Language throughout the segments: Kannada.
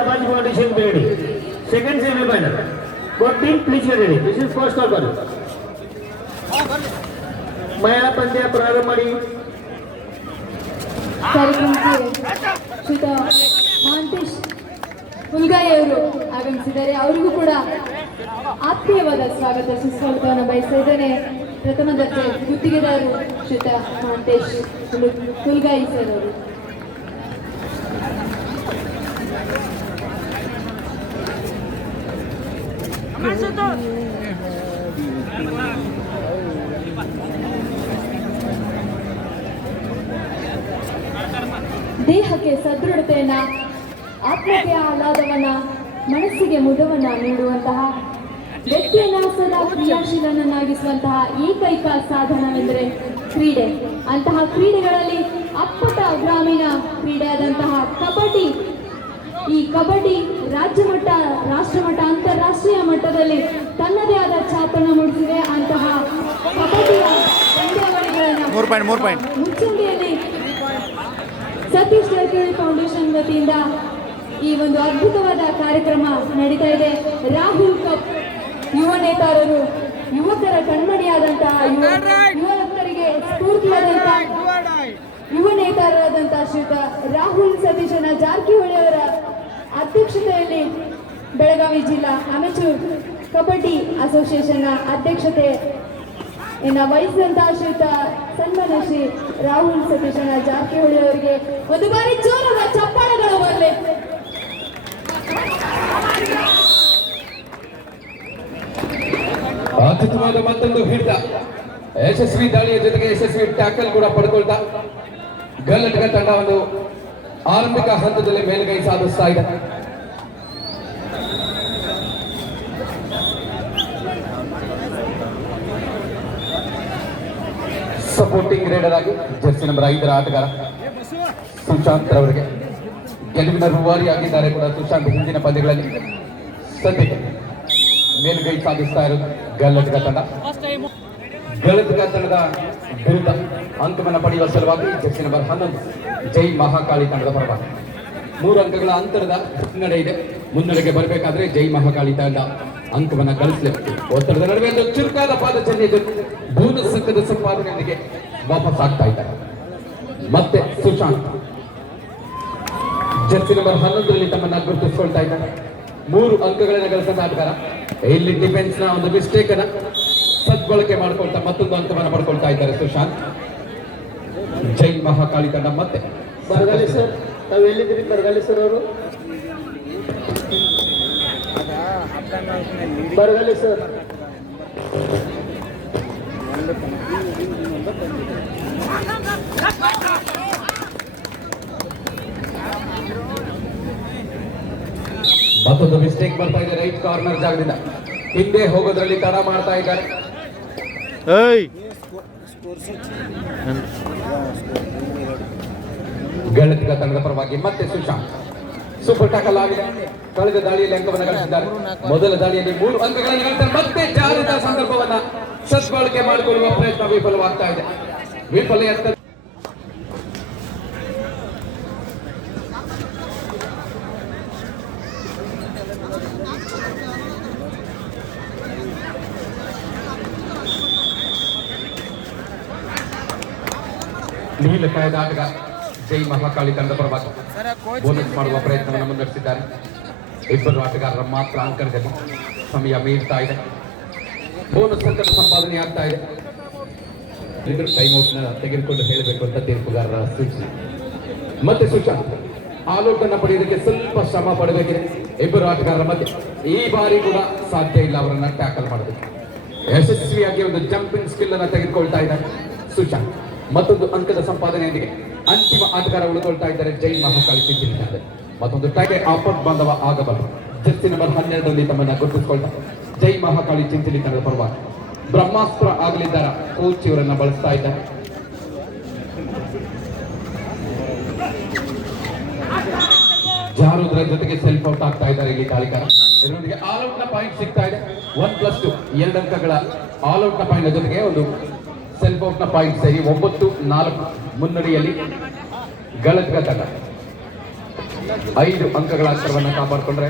Apache Foundation ready. Second semi-final. Both team please get ready. This is first over. महिला पंद्य प्रारंभ ಮಾಡಿ ಕಾರ್ಯಕ್ರಮಕ್ಕೆ ಶ್ರೀಯುತ ಮಹಾಂತೇಶ್ ಹುಲ್ಗಾಯಿ ಅವರು ಆಗಮಿಸಿದ್ದಾರೆ. ಅವರಿಗೂ ಕೂಡ ಆತ್ಮೀಯವಾದ ಸ್ವಾಗತ ಸುಸ್ವಾಗತವನ್ನು ಬಯಸ್ತಾ ಇದ್ದೇನೆ. ಪ್ರಥಮ ದರ್ಜೆ ಗುತ್ತಿಗೆದಾರರು ಶ್ರೀಯುತ ಮಹಾಂತೇಶ್ ಹುಲ್ಗಾಯಿ ಸರ್ ಅವರು. ದೇಹಕ್ಕೆ ಸದೃಢತೆಯನ್ನ, ಆತ್ಮಕ್ಕೆ ಆಹ್ಲಾದವನ್ನ, ಮನಸ್ಸಿಗೆ ಮುದವನ್ನ ನೀಡುವಂತಹ, ವ್ಯಕ್ತಿಯನ್ನ ಸದಾ ಕ್ರಿಯಾಶೀಲನನ್ನಾಗಿಸುವಂತಹ ಏಕೈಕ ಸಾಧನವೆಂದರೆ ಕ್ರೀಡೆ. ಅಂತಹ ಕ್ರೀಡೆಗಳಲ್ಲಿ ಅಪ್ಪಟ ಗ್ರಾಮೀಣ ಕ್ರೀಡೆಯಾದಂತಹ ಕಬಡ್ಡಿ. ಈ ಕಬಡ್ಡಿ ರಾಜ್ಯ ಮಟ್ಟ, ರಾಷ್ಟ್ರ ಮಟ್ಟ, ಅಂತಾರಾಷ್ಟ್ರೀಯ ಮಟ್ಟದಲ್ಲಿ ತನ್ನದೇ ಆದ ಛಾಪನ್ನು ಮೂಡಿಸಿದೆ. ಅಂತಹ ಕಬಡ್ಡಿಯ ಪಂದ್ಯಾವಳಿಗಳನ್ನು ಮುಚ್ಚಂಡಿಯಲ್ಲಿ ಸತೀಶ್ ಜಾರಕಿಹೊಳಿ ಫೌಂಡೇಶನ್ ವತಿಯಿಂದ ಈ ಒಂದು ಅದ್ಭುತವಾದ ಕಾರ್ಯಕ್ರಮ ನಡೀತಾ ಇದೆ. ರಾಹುಲ್ ಕಪ್ ಯುವ ನೇತಾರರು, ಯುವಕರ ಕಣ್ಮಣಿಯಾದಂತಹ ಯುವಕರಿಗೆ ಸ್ಫೂರ್ತಿಯಾದಂತಹ ಯುವ ನೇತಾರರಾದಂತಹ ಶ್ರೀಯುತ ರಾಹುಲ್ ಸತೀಶನ ಜಾರಕಿಹೊಳಿ ಅವರ ಅಧ್ಯಕ್ಷತೆಯಲ್ಲಿ ಬೆಳಗಾವಿ ಜಿಲ್ಲಾ ಅಮೆಚೂರ್ ಕಬಡ್ಡಿ ಅಸೋಸಿಯೇಷನ್ನ ಅಧ್ಯಕ್ಷತೆಯನ್ನು ವಹಿಸಿದಂತಹ ಶ್ರೀಯುತ ಸನ್ಮಾನ್ಯ ಶ್ರೀ ರಾಹುಲ್ ಸತೀಶನ ಜಾರಕಿಹೊಳಿ ಅವರಿಗೆ ಒಂದು ಬಾರಿ ಜೋರಾದ ಚಪ್ಪಾಳೆಗಳು ಬರಲಿ. ಅದ್ಭುತವಾದ ಮತ್ತೊಂದು ಹಿಡಿತ, ಯಶಸ್ವಿ ದಾಳಿಯ ಜೊತೆಗೆ ಯಶಸ್ವಿ ಟ್ಯಾಕಲ್ ಕೂಡ ಪಡ್ಕೊಳ್ತಾ ಗಲ್ಲಟಗ ತಂಡ ಒಂದು ಆರಂಭಿಕ ಹಂತದಲ್ಲಿ ಮೇಲುಗೈ ಸಾಧಿಸ್ತಾ ಇದೆ. ಸಪೋರ್ಟಿಂಗ್ ರೇಡರ್ ಆಗಿ ಜರ್ಸಿ ನಂಬರ್ 5 ಆಟಗಾರ ಸುಶಾಂತ್ ಅವರಿಗೆ ಗೆಲುವಿನ ರೂವಾರಿ ಆಗಿದ್ದಾರೆ ಕೂಡ. ಸುಶಾಂತ್ ಹಿಂದಿನ ಪಂದ್ಯಗಳಲ್ಲಿ ಸದ್ಯಕ್ಕೆ ಮೇಲುಗೈ ಸಾಧಿಸ್ತಾ ಇರೋದು ಗಲ್ಲಟಗ ತಂಡ. ಗಲ್ಲಟಗ ತಂಡದ ವಿರುದ್ಧ ಅಂಕವನ್ನು ಪಡೆಯುವ ಸಲುವಾಗಿ ಜರ್ಸಿ ನಂಬರ್ 11 ಜೈ ಮಹಾಕಾಳಿ ತಂಡದ ಪರವಾಗಿ 3 ಅಂಕಗಳ ಅಂತರದ ಮುನ್ನಡೆ ಇದೆ. ಮುನ್ನಡೆಗೆ ಬರಬೇಕಾದ್ರೆ ಜೈ ಮಹಾಕಾಳಿ ತಂಡ ಅಂಕವನ್ನು ಗಳಿಸಲೇಬೇಕು. ಒತ್ತಡದ ನಡುವೆ ಒಂದು ಚುರುಕಾದ ಪಾದಚರಣೆ ಬೋನಸ್ ಅಂಕದ ಸಂಪಾದನೆಯೊಂದಿಗೆ ವಾಪಸ್ ಆಗ್ತಾ ಇದ್ದಾರೆ. ಮತ್ತೆ ಸುಶಾಂತ್ ಜರ್ಸಿ ನಂಬರ್ 11ರಲ್ಲಿ ತಮ್ಮನ್ನ ಗುರುತಿಸಿಕೊಳ್ತಾ ಇದ್ದಾರೆ. 3 ಅಂಕಗಳನ್ನು ಗಳಿಸಿದ ಆಟಗಾರ. ಇಲ್ಲಿ ಡಿಫೆನ್ಸ್ ನ ಒಂದು ಮಿಸ್ಟೇಕ್ ಅನ್ನ ಸದ್ಬಳಕೆ ಮಾಡ್ಕೊಳ್ತಾ ಮತ್ತೊಂದು ಅಂಕವನ್ನು ಪಡ್ಕೊಳ್ತಾ ಇದ್ದಾರೆ ಸುಶಾಂತ್. ಜೈ ಮಹಾಕಾಳಿ ತಂಡ ಮತ್ತೆ ಬರಗಾಲಿ ಸರ್, ತಾವು ಎಲ್ಲಿದ್ದೀರಿ? ಬರಗಾಲಿ ಸರ್ ಅವರು ಬರಗಾಲಿ ಸರ್. ಮತ್ತೊಂದು ಮಿಸ್ಟೇಕ್ ಬರ್ತಾ ಇದೆ ರೈಟ್ ಕಾರ್ನರ್ ಜಾಗದಿಂದ. ಹಿಂದೆ ಹೋಗೋದ್ರಲ್ಲಿ ತಡ ಮಾಡ್ತಾ ಇದ್ದಾರೆ. ಗೆಳತಿಗ ತಂಡದ ಪರವಾಗಿ ಮತ್ತೆ ಸುಶಾಂತ್ ಸೂಪರ್ ಟ್ಯಾಕಲ್ ಆಗಿದೆ. ಕಳೆದ ದಾಳಿಯಲ್ಲಿ ಅಂಕವನ್ನು ಗಳಿಸಿದ್ದಾರೆ. ಮೊದಲ ದಾಳಿಯಲ್ಲಿ 3 ಅಂಕಗಳನ್ನು ಗಳಿಸಿದ್ದಾರೆ. ಮತ್ತೆ ಜಾರಿದ ಸಂದರ್ಭವನ್ನ ಸದ್ಬಳಕೆ ಮಾಡಿಕೊಳ್ಳುವ ಪ್ರಯತ್ನ ವಿಫಲವಾಗ್ತಾ ಇದೆ. ವಿಫಲ ನೀಲಕಾಯದ ಆಟಗಾರ ಜೈ ಮಹಾಕಾಳಿ ತಂಡದ ಪರವಾಗಿ ಬೋನಸ್ ಮಾಡುವ ಪ್ರಯತ್ನವನ್ನು ಮುನ್ನಡೆಸಿದ್ದಾರೆ. 2 ಆಟಗಾರರ ಮಾತ್ರ ಅಂಕಣದಲ್ಲಿ ಸಮಯ ಮೀರ್ತಾ ಇದೆ. ಬೋನಸ್ ಅಂಕದ ಸಂಪಾದನೆ ಆಗ್ತಾ ಇದೆ. ಇದ್ರ ಟೈಮ್ ಔಟ್ ನ ತೆಗೆದುಕೊಂಡು ಹೇಳಬೇಕು ಅಂತ ತೀರ್ಪುಗಾರರ ಸೂಚನೆ. ಮತ್ತೆ ಸುಶಾಂತ್ ಆಲ್ಔಟ್ ಅನ್ನು ಪಡೆಯುವುದಕ್ಕೆ ಸ್ವಲ್ಪ ಶ್ರಮ ಪಡಬೇಕಿದೆ. 2 ಆಟಗಾರರ ಮಧ್ಯೆ ಈ ಬಾರಿ ಕೂಡ ಸಾಧ್ಯ ಇಲ್ಲ ಅವರನ್ನ ಟ್ಯಾಕಲ್ ಮಾಡಬೇಕು. ಯಶಸ್ವಿಯಾಗಿ ಒಂದು ಜಂಪಿಂಗ್ ಸ್ಕಿಲ್ ಅನ್ನು ತೆಗೆದುಕೊಳ್ತಾ ಇದ್ದಾರೆ ಸುಶಾಂತ್. ಮತ್ತೊಂದು ಅಂಕದ ಸಂಪಾದನೆಯೊಂದಿಗೆ ಅಂತಿಮ ಆಟಗಾರ ಉಳಿದುಕೊಳ್ತಾ ಇದ್ದಾರೆ ಜೈ ಮಹಾಕಾಳಿ ಚಿಂಚಲಿ. ಮತ್ತೊಂದು ಟೈಗೆ ಆಪತ್ ಬಾಂಧವ ಆಗಬಲ್ಲ ಜರ್ಸಿ ನಂಬರ್ 12ರಲ್ಲಿ ತಮ್ಮನ್ನ ಗುರುತಿಸಿಕೊಳ್ತಾ ಜೈ ಮಹಾಕಾಳಿ ಚಿಂಚಲಿ ತಂಡದ ಪರವಾಗಿ ಬ್ರಹ್ಮಾಸ್ತ್ರ ಆಗಲಿದ್ದಾರೆ. ಕೋಚ್ ಇವರನ್ನ ಬಳಸ್ತಾ ಇದ್ದಾರೆ. ಜಾರುದ್ರ ಜೊತೆಗೆ ಸೆಲ್ಫ್ ಔಟ್ ಆಗ್ತಾ ಇದ್ದಾರೆ ಇಲ್ಲಿ ದಾಳಿಗಾರ. ಇದರೊಂದಿಗೆ ಆಲ್ಔಟ್ ನ ಪಾಯಿಂಟ್ ಸಿಗ್ತಾ ಇದೆ. 1+2 2 ಅಂಕಗಳ ಆಲ್ಔಟ್ ನ ಪಾಯಿಂಟ್ ಜೊತೆಗೆ ಒಂದು ಸೆಲ್ಫ್ ಔಟ್ ನ ಪಾಯಿಂಟ್ ಸೇರಿ 9-4 ಮುನ್ನಡೆಯಲ್ಲಿ ಗಲ್ಲಟಗ ತಂಡ. 5 ಅಂಕಗಳ ಅಂತರವನ್ನು ಕಾಪಾಡಿಕೊಂಡ್ರೆ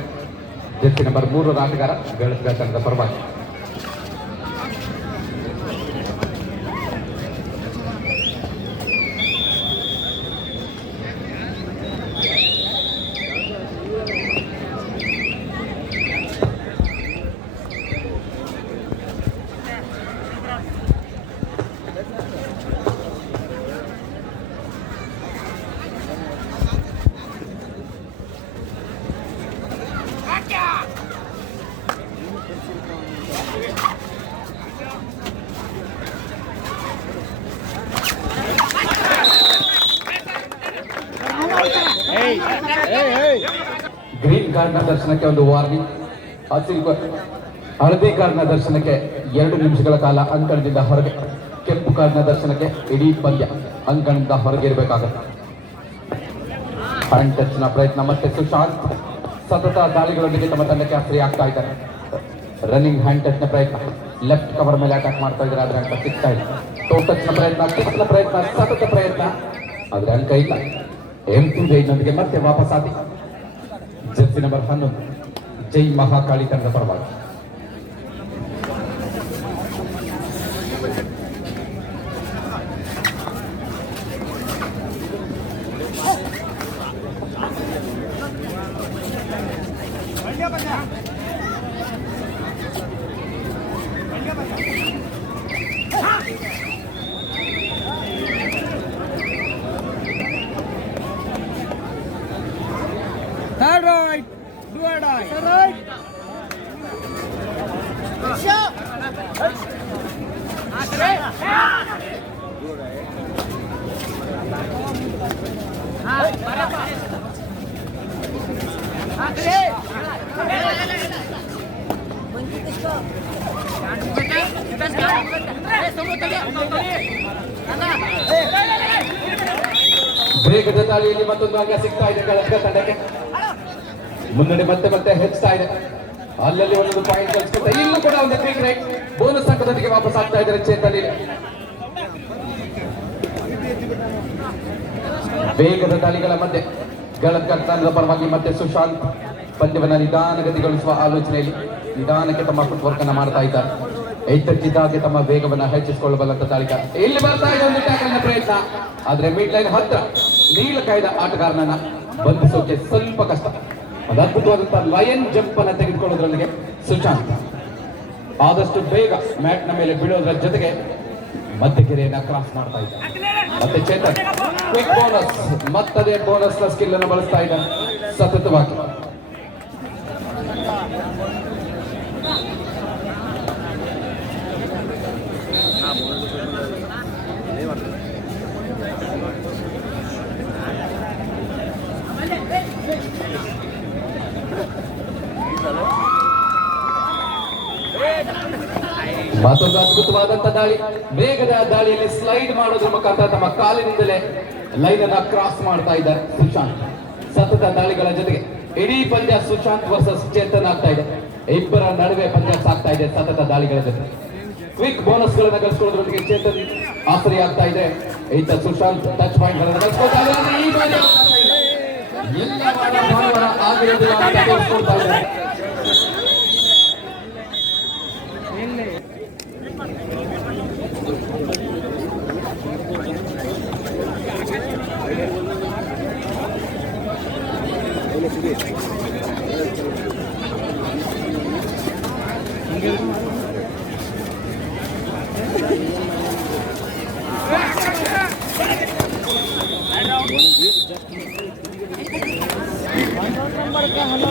ಜೆರ್ಸಿ ನಂಬರ್ 3 ಆಟಗಾರ ಗೆಳತಿಯ ತಂಡದ ಪರವಾಗಿ. ಗ್ರೀನ್ ಕಾರ್ಡ್ನ ದರ್ಶನಕ್ಕೆ ಒಂದು ವಾರ್ನಿಂಗ್, ಹಳದಿ ಕಾರ್ಡ್ನ ದರ್ಶನಕ್ಕೆ 2 ನಿಮಿಷಗಳ ಕಾಲ ಅಂಕಣದಿಂದ ಹೊರಗೆ, ಕೆಂಪು ಕಾರ್ಡ್ನ ದರ್ಶನಕ್ಕೆ ಇಡೀ ಪಂದ್ಯ ಅಂಕಣದಿಂದ ಹೊರಗೆ ಇರಬೇಕಾಗುತ್ತೆ. ಹ್ಯಾಂಡ್ ಟಚ್ನ ಪ್ರಯತ್ನ ಮತ್ತೆ ಸುಶಾಂತ್ ಸತತ ದಾಳಿಗಳೊಂದಿಗೆ ತಮ್ಮ ತಂಡಕ್ಕೆ ಆಶ್ರಯ ಆಗ್ತಾ ಇದ್ದಾರೆ. ರನ್ನಿಂಗ್ ಹ್ಯಾಂಡ್ ಟಚ್ನ ಪ್ರಯತ್ನ, ಲೆಫ್ಟ್ ಕವರ್ ಮೇಲೆ ಅಟ್ಯಾಕ್ ಮಾಡ್ತಾ ಇದ್ದಾರೆ, ಆದ್ರೆ ಅಂಕ ಸಿಗ್ತಾ ಇಲ್ಲ. ಟೋ ಟಚ್ನ ಪ್ರಯತ್ನ, ಕಿಕ್ನ ಪ್ರಯತ್ನ, ಸತತ ಪ್ರಯತ್ನ, ಆದ್ರೆ ಅಂಕ ಇಲ್ಲ. ಎಂಪಿ ಜೈನೊಂದಿಗೆ ಮತ್ತೆ ವಾಪಸ್ ಆದಿ ಜೆರ್ಸಿ ನಂಬರ್ 11 ಜೈ ಮಹಾಕಾಳಿ ತಂಡದ ಪರವಾಗಿ. Third right, do or die. Third right. ವೇಗದ ದಾಳಿಯಲ್ಲಿ ಮತ್ತೊಂದು ಅಂಕ ಸಿಗ್ತಾ ಇದೆ ಗೆಳತಿಯ ತಂಡಕ್ಕೆ. ಮುನ್ನಡೆ ಮತ್ತೆ ಮತ್ತೆ ಹೆಚ್ಚುತ್ತಾ ಇದೆ. ಅಲ್ಲಲ್ಲಿ ಒಂದೊಂದು ಪಾಯಿಂಟ್ ಕಳಿಸ್ಕೊತಾ ಇಲ್ಲೂ ಕೂಡ ಒಂದು ಕ್ವಿಕ್ ರೈಟ್ ಬೋನಸ್ ಅಂಕದೊಂದಿಗೆ ವಾಪಸ್ ಆಗ್ತಾ ಇದ್ದಾರೆ ಚೇತನ್. ವೇಗದ ದಾಳಿಗಳ ಮಧ್ಯೆ ಗೆಳತಿಯ ತಂಡದ ಪರವಾಗಿ ಮತ್ತೆ ಸುಶಾಂತ್ ಪಂದ್ಯವನ್ನ ನಿಧಾನಗತಿಗೊಳಿಸುವ ಆಲೋಚನೆಯಲ್ಲಿ ನಿಧಾನಕ್ಕೆ ತಮ್ಮ ಫುಟ್ ವರ್ಕ್ ಅನ್ನ ಮಾಡ್ತಾ ಇದ್ದಾರೆ. ಎಚ್ಚೆತ್ತಿದ್ದಾಗೆ ತಮ್ಮ ವೇಗವನ್ನ ಹೆಚ್ಚಿಸಿಕೊಳ್ಳಬಲ್ಲಂತ ದಾಳಿಗ ಇಲ್ಲಿ ಬರ್ತಾ ಇದೆ ಒಂದು ಟ್ಯಾಕಲ್ನ ಪ್ರಯತ್ನ, ಆದ್ರೆ ಮಿಡ್ ಲೈನ್ ಹತ್ರ ನೀಲ ಕಾಯ್ದ ಆಟಗಾರನನ್ನ ಬಂಧಿಸೋಕೆ ಸ್ವಲ್ಪ ಕಷ್ಟ. ಒಂದು ಅದ್ಭುತವಾದಂತಹ ಲಯನ್ ಜಂಪ್ ಅನ್ನ ತೆಗೆದುಕೊಳ್ಳೋದ್ರೊಂದಿಗೆ ಸುಶಾಂತ್ ಆದಷ್ಟು ಬೇಗ ಮ್ಯಾಟ್ ನ ಮೇಲೆ ಬೀಳೋದ್ರ ಜೊತೆಗೆ ಮಧ್ಯಗೆರೆಯನ್ನ ಕ್ರಾಸ್ ಮಾಡ್ತಾ ಇದ್ದಾರೆ. ಮತ್ತೆ ಚೇತನ್ ಕ್ವಿಕ್ ಬೋನಸ್, ಮತ್ತದೇ ಬೋನಸ್ ನ ಸ್ಕಿಲ್ ಅನ್ನು ಬಳಸ್ತಾ ಇದ್ದಾರೆ ಸತತವಾಗಿ. ಮತ್ತೊಂದು ಅದ್ಭುತವಾದಂತಹ ದಾಳಿ, ವೇಗದ ದಾಳಿಯಲ್ಲಿ ಸ್ಲೈಡ್ ಮಾಡೋದ್ರ ಮುಖಾಂತರ ತಮ್ಮ ಕಾಲಿನಿಂದಲೇ ಲೈನ್ ಅನ್ನ ಕ್ರಾಸ್ ಮಾಡ್ತಾ ಇದ್ದಾರೆ ಸುಶಾಂತ್. ಸತತ ದಾಳಿಗಳ ಜೊತೆಗೆ ಇಡೀ ಪಂದ್ಯ ಸುಶಾಂತ್ ವರ್ಸಸ್ ಚೇತನ್ ಆಗ್ತಾ ಇದೆ. ಇಬ್ಬರ ನಡುವೆ ಪಂದ್ಯ ಸಾಗ್ತಾ ಇದೆ ಸತತ ದಾಳಿಗಳ ಜೊತೆ. ಕ್ವಿಕ್ ಬೋನಸ್ ಗಳನ್ನ ಗಳಿಸಿಕೊಳ್ಳೋದ್ರೊಂದಿಗೆ ಚೇತನ್ ಆಸರಿ ಆಗ್ತಾ ಇದೆ. ಈತ ಸುಶಾಂತ್ ಟಚ್ ಪಾಯಿಂಟ್ ಗಳನ್ನ ಗಳಿಸ್ಕೊಳ್ತಾ ಇದ್ದಾರೆ. ಈ ಬಾರಿ ಎಲ್ಲ ಭಾನುವಾರ ಆಗಿರೋದಿಲ್ಲ ಅಂತ ತೋರಿಸ್ಕೊಳ್ತಾ ಇದ್ದಾರೆ.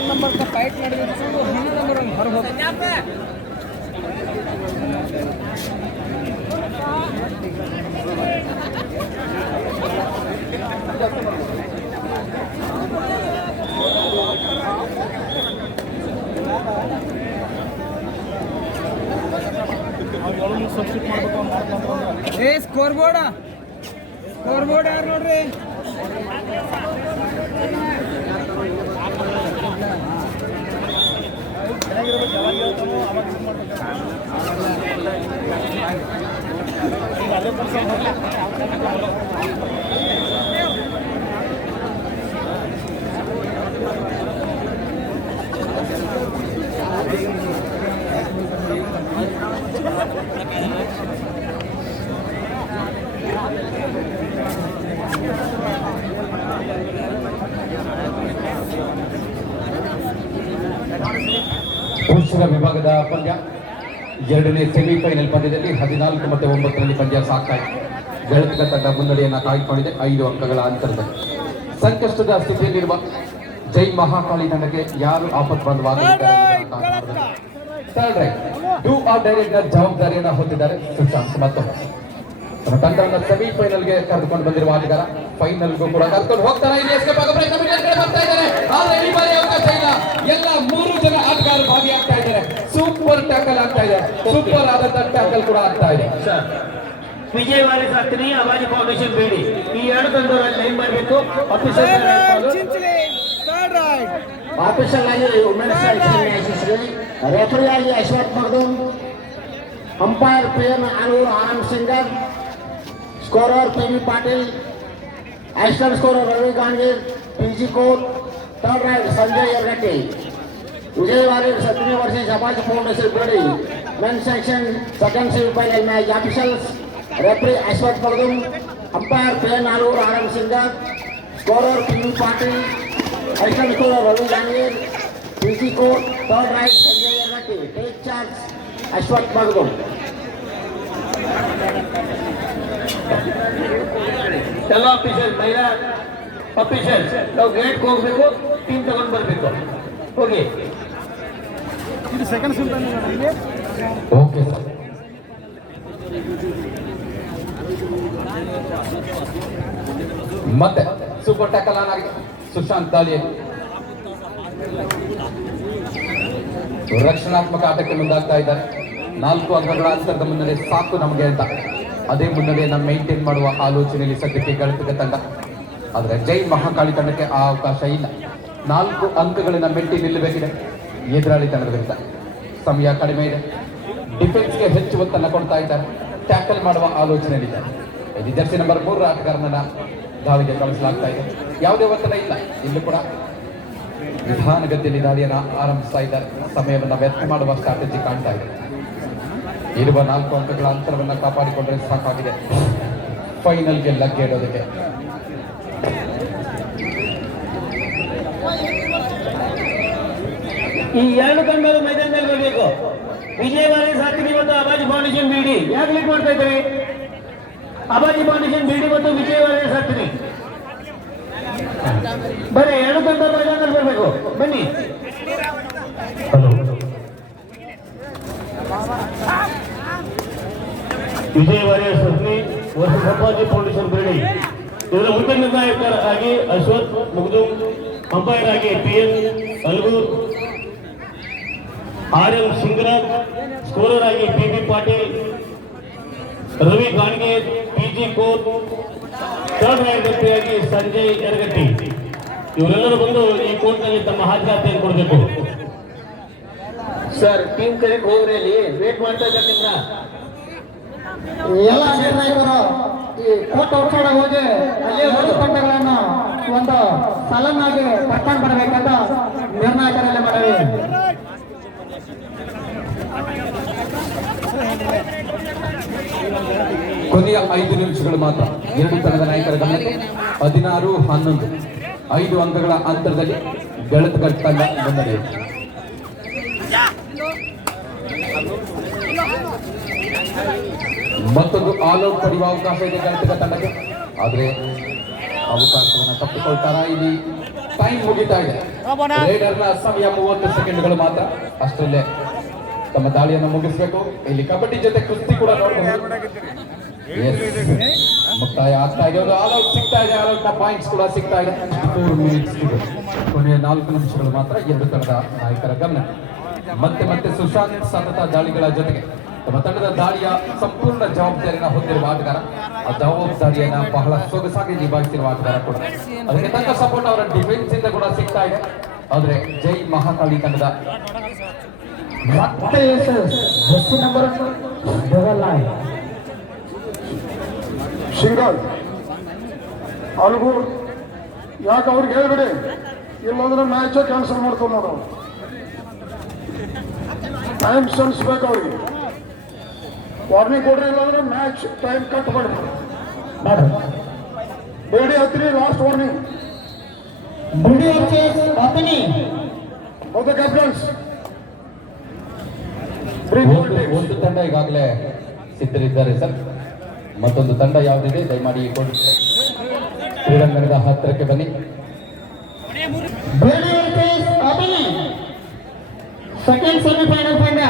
नंबर का फाइट ನಡೆದಿದೆ. 11 ನಂಬರ್ ಹೊರಗೆ ಹೋಗಿ ಸ್ಕೋರ್ ಬೋರ್ಡ್ ಯಾರು ನೋಡ್ರಿ. ಪುರುಷರ ವಿಭಾಗದ ಪಂದ್ಯ ಎರಡನೇ ಸೆಮಿಫೈನಲ್ ಪಂದ್ಯದಲ್ಲಿ 14 ಮತ್ತು 9ರಲ್ಲಿ ಪಂದ್ಯ ಸಾಗ್ತಾ ಇದೆ. ಗೆಳತಿಗ ತಂಡ ಮುನ್ನಡೆಯನ್ನ ಕಾಯ್ದುಕೊಂಡಿದೆ 5 ಅಂಕಗಳ ಅಂತರದಲ್ಲಿ. ಸಂಕಷ್ಟದ ಸ್ಥಿತಿಯಲ್ಲಿರುವ ಜೈ ಮಹಾಕಾಳಿ ತಂಡಕ್ಕೆ ಯಾರು ಆಪತ್ಬಾಂಧವಾಗಲಿದ್ದಾರೆ ಡೂ ಆರ್ ಡೈರೆಕ್ಟ್ ಜವಾಬ್ದಾರಿಯನ್ನು ಹೊಂದಿದ್ದಾರೆ ಸುಶಾಂತ್. ಮತ್ತೊಮ್ಮೆ ತಮ್ಮ ತಂಡವನ್ನು ಸೆಮಿಫೈನಲ್ಗೆ ಕರೆದುಕೊಂಡು ಬಂದಿರುವ ಆಟಗಾರ ಫೈನಲ್ಗೂ ಕೂಡ ಕರ್ಕೊಂಡು ಹೋಗ್ತಾರೆ. ಇಲ್ಲಿ escape ಆಗೋ ಪ್ರಯತ್ನ ಬರ್ತಾ ಇದ್ದಾರೆ. ಆದ್ರೆ ಈ ಬಾರಿ ಅವಕಾಶ ಇಲ್ಲ. ಎಲ್ಲ 3 ಜನ ಆಟಗಾರರು ಭಾಗಿಯಾಗ್ತಾ ಇದ್ದಾರೆ. ಸೂಪರ್ ಟ್ಯಾಕಲ್ ಆಗ್ತಾ ಇದೆ. ಸೂಪರ್ ಆದಂತ ಟ್ಯಾಕಲ್ ಕೂಡ ಆಗ್ತಾ ಇದೆ. ವಿಜಯ್ ವಾರಿಸ್ ಆಗ್ತೀನಿ ಅವಾಜಿ ಫೌಂಡೇಶನ್ ಬೇಡಿ ಈ ಎರಡು ತಂಡಗಳಲ್ಲಿ ಲೈನ್ ಮಾಡಬೇಕು. ಆಫೀಸರ್ ಆಗಿ ವುಮೆನ್ಸ್ ನ್ಯಾಯಾಧೀಶರು, ರೆಫರಿ ಆಗಿ Ashwath Magdoom, umpire PM Aluru Anand Singer, scorer PV Patil, assistant scorer Ravi Gandhir, PG Kot, third right Sanjay Yargatti. Vijay Warrier 17ನೇ ವರ್ಷ ಅವಾಜಿ ಫೌಂಡೇಶನ್ ಬೇಡಿ men section second semifinal match. Officers referee Ashwath Magdoom, umpire PM Aluru Anand Singer, scorer PV Patil, assistant scorer Ravi Gandhir, PG Kot, third right Sanjay Yargatti. Take charge Ashwath Magdoom. ಎಲ್ಲ ಆಫೀಸರ್ ಮಹಿಳಾ ಆಫೀಸರ್ಸ್ ನಾವು ಗೇಟ್ಗೆ ಹೋಗ್ಬೇಕು, ಟೀಮ್ ತಗೊಂಡು ಬರ್ಬೇಕು. ಹೋಗಿ ಇದು ಸೆಕೆಂಡ್ ಸೆಮಿಫೈನಲ್. Okay sir. ಮತ್ತೆ ಸೂಪರ್ ಟ್ಯಾಕಲ್ ಆನ್ ಆಗಿದೆ ಸುಶಾಂತ್ ದಾಳಿಯಲ್ಲಿ. ರಕ್ಷಣಾತ್ಮಕ ಆಟಕ್ಕೆ ಮುಂದಾಗ್ತಾ ಇದ್ದಾರೆ. 4 ಅಂಕಗಳ ಅಂತರದ ಮುನ್ನಡೆ ಸಾಕು ನಮಗೆ ಅಂತ ಅದೇ ಮುನ್ನಡೆಯನ್ನು ಮೇಂಟೈನ್ ಮಾಡುವ ಆಲೋಚನೆಯಲ್ಲಿ ಸದ್ಯಕ್ಕೆ ಗೆಳತಿಗ ತಂಡ. ಆದರೆ ಜೈ ಮಹಾಕಾಳಿ ತಂಡಕ್ಕೆ ಆ ಅವಕಾಶ ಇಲ್ಲ. 4 ಅಂಕಗಳನ್ನು ಮೆಟ್ಟಿ ನಿಲ್ಲಬೇಕಿದೆ ಎದುರಾಳಿ ತಂಡದ ವಿರುದ್ಧ. ಸಮಯ ಕಡಿಮೆ ಇದೆ. ಡಿಫೆನ್ಸ್ಗೆ ಹೆಚ್ಚು ಒತ್ತನ್ನು ಕೊಡ್ತಾ ಇದ್ದಾರೆ. ಟ್ಯಾಕಲ್ ಮಾಡುವ ಆಲೋಚನೆಯಲ್ಲಿದ್ದಾರೆ. ಇದು ಜರ್ಸಿ ನಂಬರ್ 3 ಆಟಗಾರನನ್ನ ದಾಳಿಗೆ ಕಳಿಸಲಾಗ್ತಾ ಇದೆ. ಯಾವುದೇ ಒತ್ತಡ ಇಲ್ಲ. ಇಲ್ಲೂ ಕೂಡ ನಿಧಾನಗತಿಯಲ್ಲಿ ದಾಳಿಯನ್ನು ಆರಂಭಿಸ್ತಾ ಇದ್ದಾರೆ. ಸಮಯವನ್ನು ವ್ಯರ್ಥ ಮಾಡುವ ಸ್ಟ್ರಾಟಜಿ ಕಾಣ್ತಾ ಇದೆ. ಇರುವ 4 ಅಂಕಗಳ ಅಂತರವನ್ನು ಕಾಪಾಡಿಕೊಂಡ್ರೆ ಸಾಕಾಗಿದೆ ಫೈನಲ್ಗೆ ಲಗ್ಗೆ ಇಡೋದಕ್ಕೆ. ಈ ಎರಡು ತಂಡಗಳು ಮೈದಾನದಲ್ಲಿ ಬರಬೇಕು. ವಿಜಯ್ ವಾರಿಯರ್ಸ್ ಆಗ್ತೀನಿ ಮತ್ತು ಅವಾಜಿ ಫೌಂಡೇಶನ್ ಬಿಡಿ. ಯಾಕೆ ಲೇಟ್ ಮಾಡ್ತಾ ಇದ್ದೀವಿ? ಅವಾಜಿ ಫೌಂಡೇಶನ್ ಬಿಡಿ ಮತ್ತು ವಿಜಯ್ ವಾರಿಯರ್ಸ್ ಆಗ್ತೀನಿ. ಬನ್ನಿ, ಎರಡು ತಂಡ ಮೈದಾನದಲ್ಲಿ ಬರಬೇಕು. ಬನ್ನಿ. ವಿಜಯ್ ವಾರಿಯರ್ಸ್ ಆಗ್ತೀನಿ ವರ್ಸಸ್ ಅವಾಜಿ ಫೌಂಡೇಶನ್ ಬಿಡಿ. ಇದರ ಮುಖ್ಯ ನಿರ್ಣಾಯಕರಾಗಿ ಅಶ್ವಥ್ ಮಗ್ದೂಮ್, ಅಂಪೈರ್ ಆಗಿ PM Algur, RM Singaraj, scorer ಆಗಿ PB Patil, Ravi Ganiger, PG Kot, third right ಆಗಿ ಸಂಜಯ್ ಯರಗಟ್ಟಿ. ಇವರೆಲ್ಲರೂ ಬಂದು ಈ ಕೋರ್ಟ್ನಲ್ಲಿ ತಮ್ಮ ಹಾಜರಾತಿಯನ್ನು ಕೊಡಬೇಕು. ಸರ್ ಟೀಮ್ ಕರೆಕ್ಟ್ ಹೋಗ್ರಿ, ಅಲ್ಲಿ ವೇಟ್ ಮಾಡ್ತಾ ಇದ್ದಾರೆ ನಿಮ್ನ. ಎಲ್ಲ ನಿರ್ಣಾಯಕರು ಈ ಕೋರ್ಟ್ ಔಟ್ಸೈಡ್ ಹೋಗಿ ಅಲ್ಲಿ 3 ತಂಡಗಳನ್ನು ಒಂದು ಸಲನ್ನಾಗಿ ಕರ್ಕೊಂಡು ಬರಬೇಕಂತ ನಿರ್ಣಾಯಕರಲ್ಲಿ ಮಾಡವಿ. ಕೊನೆಯ 5 ನಿಮಿಷಗಳು ಮಾತ್ರ. ಎರಡು ತಂಡದ ನಾಯಕರ ಗಮನಕ್ಕೆ 16-11 5 ಅಂಕಗಳ ಅಂತರದಲ್ಲಿ ಗೆಳತಿಗ ತಂಡ ಮುನ್ನಡೆಯಿದೆ. ಮತ್ತೊಂದು ಆಲ್ ಔಟ್ ಪಡೆಯುವ ಅವಕಾಶ ಇದೆ ಗೆಳತಿಗ ತಂಡಕ್ಕೆ. ಆದರೆ ಅವಕಾಶವನ್ನು ತಪ್ಪಿಕೊಳ್ತಾರ. ಇಲ್ಲಿ ಟೈಮ್ ಮುಗಿತಾ ಇದೆ. ರೈಡರ್ನ ಸಮಯ 30 ಸೆಕೆಂಡ್ಗಳು ಮಾತ್ರ. ಅಷ್ಟರಲ್ಲೇ ತಮ್ಮ ದಾಳಿಯನ್ನು ಮುಗಿಸಬೇಕು. ಇಲ್ಲಿ ಕಬಡ್ಡಿ ಜೊತೆ ಕುಸ್ತಿ ಕೂಡ ನೋಡಬಹುದು. ಮುಕ್ತಾಯ ಆಗ್ತಾ ಇದೆ. ಒಂದು ಆಲ್ ಔಟ್ ಸಿಗ್ತಾ ಇದೆ. ಆಲ್ ಔಟ್ ನ ಪಾಯಿಂಟ್ಸ್ ಕೂಡ ಸಿಗ್ತಾ ಇದೆ. 4 ಮಿನಿಟ್ಸ್ ಇದೆ. ಕೊನೆಯ 4 ನಿಮಿಷಗಳು ಮಾತ್ರ. ಎರಡು ತಂಡದ ನಾಯಕರ ಗಮನ. ಮತ್ತೆ ಸುಶಾಂತ್ ಸತತ ದಾಳಿಗಳ ಜೊತೆಗೆ ತಮ್ಮ ತಂಡದ ದಾಳಿಯ ಸಂಪೂರ್ಣ ಜವಾಬ್ದಾರಿಯನ್ನು ಹೊಂದಿರುವ ಆಟಗಾರ. ಆ ಜವಾಬ್ದಾರಿಯನ್ನ ಬಹಳ ಸೊಗಸಾಗಿ ನಿಭಾಯಿಸಿರುವ ಆಟಗಾರ ಕೂಡ. ಅದಕ್ಕೆ ತಕ್ಕ ಸಪೋರ್ಟ್ ಅವರ ಡಿಫೆನ್ಸ್ ಇಂದ ಕೂಡ ಸಿಗ್ತಾ ಇದೆ. ಆದ್ರೆ ಜೈ ಮಹಾಕಾಳಿ ತಂಡದ ಮತ್ತೆ ಜರ್ಸಿ ನಂಬರ್ ಶಿಂಗಾಲ್ ಅಲ್ಗೂರ್ ಯಾಕೆ ಅವ್ರಿಗೆ ಹೇಳ್ಬಿಡಿ, ಇಲ್ಲಂದ್ರೆ ಮ್ಯಾಚ್ ಕ್ಯಾನ್ಸಲ್ ಮಾಡ್ಕೊಂಡು ನೋಡು. ಟೈಮ್ ಸೆನ್ಸ್ಬೇಕು ಅವ್ರಿಗೆ. ವಾರ್ನಿಂಗ್ ಕೊಡ್ರಿ, ಇಲ್ಲಾಂದ್ರೆ ಮ್ಯಾಚ್ ಟೈಮ್ ಕಟ್ ಮಾಡ್ರಿ. ಬೇಡಿ ಹತ್ತಿರಿ, ಲಾಸ್ಟ್ ವಾರ್ನಿಂಗ್. ಬಿಡಿ ಓಪನಿಂಗ್ Both the captains. ಒಂದು ತಂಡ ಈಗಾಗಲೇ ಸಿದ್ಧರಿದ್ದಾರೆ ಸರ್. ಮತ್ತೊಂದು ತಂಡ ಯಾವುದಿದೆ ದಯಮಾಡಿ ಕ್ರೀಡಾಂಗಣದ ಹತ್ತಿರಕ್ಕೆ ಬನ್ನಿ. ಸೆಕೆಂಡ್ ಸೆಮಿಫೈನಲ್ ಪಂದ್ಯ.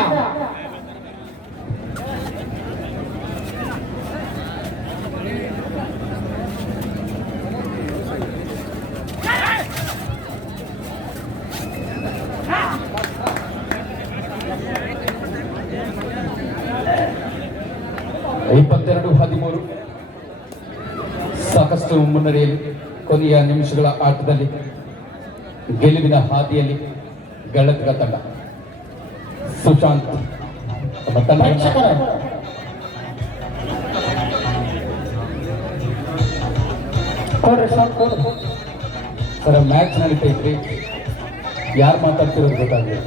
ಇಪ್ಪತ್ತೆರಡು 13 ಸಾಕಷ್ಟು ಮುನ್ನಡೆಯಲ್ಲಿ ಕೊನೆಯ ನಿಮಿಷಗಳ ಆಟದಲ್ಲಿ ಗೆಲುವಿನ ಹಾದಿಯಲ್ಲಿ ಗಳತ್ಗ ತಂಡ ಸುಶಾಂತ್ ತಮ್ಮ ತಂಡ ಸರ್ ಮ್ಯಾಚ್ ನಡೀತೈತ್ರಿ. ಯಾರು ಮಾತಾಡ್ತಿರೋದು ಗೊತ್ತಾಗಲಿ.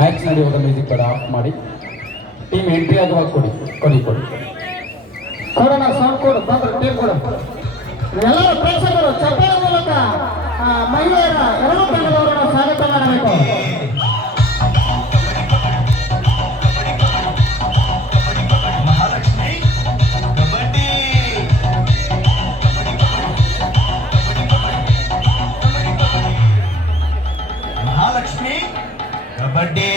ಮ್ಯಾಚ್ ನಡೆಯುವಾಗ ಮ್ಯೂಸಿಕ್ ಬೇಡ ಆಫ್ ಮಾಡಿ. ಟೀಮ್ ಎಂಟ್ರಿ ಆಗುವಾಗ ಕೊಡಿ ಕೊಡೋಣ ಸೌಂಡ್ ಕೊಡು ಬಂದ್ರೆ ಟೀಮ್ ಕೊಡು. ಎಲ್ಲರೂ ಪ್ರೇಕ್ಷಕರು ಚಪ್ಪಾಳೆ ಮೂಲಕ ಮಹಿಳೆಯರ ಎರಡೂ ತಂಡದವರನ್ನು ಸ್ವಾಗತ ಮಾಡಬೇಕು. ಮಹಾಲಕ್ಷ್ಮಿ ಕಬಡ್ಡಿ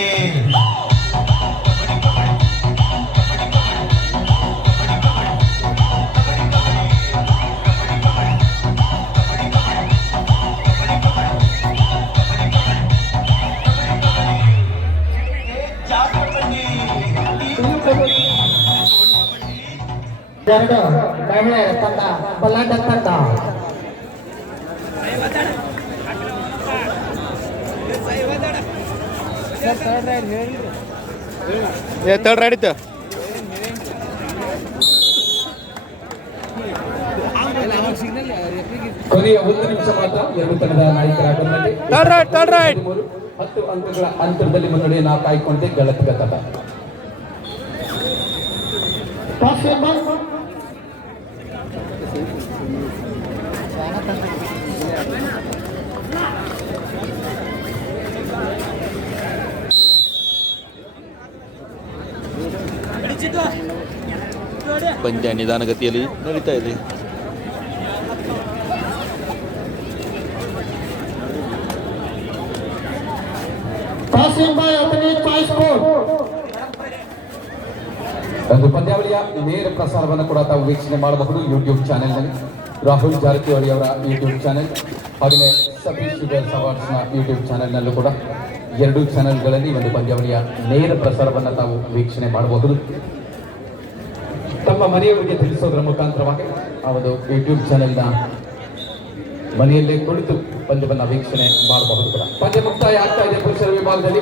ಎರಡು ಮಹಿಳೆಯರ ತಂಡ ಬಲ್ಲಾಟ ತಂಡ. ಥರ್ಡ್ ರೈಡ್ ಇತ್ತು. ಕೊನೆಯ 1 ನಿಮಿಷ ಮಾತ್ರ ಎರಡು ತಂಡದ ನಾಯಕರಾಗಿ ಥರ್ಡ್ ರೈಡ್ 10 ಅಂಕಗಳ ಅಂತರದಲ್ಲಿ ಮುನ್ನಡೆಯನ್ನು ಕಾಯ್ಕೊಂಡೆ ಗಳತ್ಗ ತಂಡ. ಪಂದ್ಯ ನಿಧಾನಗತಿಯಲ್ಲಿ ನಡೀತಾ ಇದೆ. ಒಂದು ಪಂದ್ಯಾವಳಿಯ ನೇರ ಪ್ರಸಾರವನ್ನು ಕೂಡ ತಾವು ವೀಕ್ಷಣೆ ಮಾಡಬಹುದು ಯೂಟ್ಯೂಬ್ ಚಾನೆಲ್ನಲ್ಲಿ. ರಾಹುಲ್ ಜಾರಕಿಹೊಳಿ ಅವರ ಯೂಟ್ಯೂಬ್ ಚಾನೆಲ್ ಹಾಗೆಯೇ ಸತೀಶ್ ಶುಗರ್ಸ್ ಅವಾರ್ಡ್ಸ್ನ ಯೂಟ್ಯೂಬ್ ಚಾನೆಲ್ನಲ್ಲೂ ಕೂಡ ಎರಡೂ ಚಾನೆಲ್ಗಳಲ್ಲಿ ಒಂದು ಪಂದ್ಯಾವಳಿಯ ನೇರ ಪ್ರಸಾರವನ್ನು ತಾವು ವೀಕ್ಷಣೆ ಮಾಡಬಹುದು. ತಮ್ಮ ಮನೆಯವರಿಗೆ ತಿಳಿಸೋದರ ಮುಖಾಂತರವಾಗಿ ಆ ಒಂದು ಯೂಟ್ಯೂಬ್ ಚಾನೆಲ್ನ ಮನೆಯಲ್ಲೇ ಕುಳಿತು ಪಂದ್ಯವನ್ನು ವೀಕ್ಷಣೆ ಮಾಡಬಹುದು ಕೂಡ. ಪಂದ್ಯ ಮುಕ್ತಾಯ ಆಗ್ತಾ ಇದೆ ಪುರುಷರ ವಿಭಾಗದಲ್ಲಿ.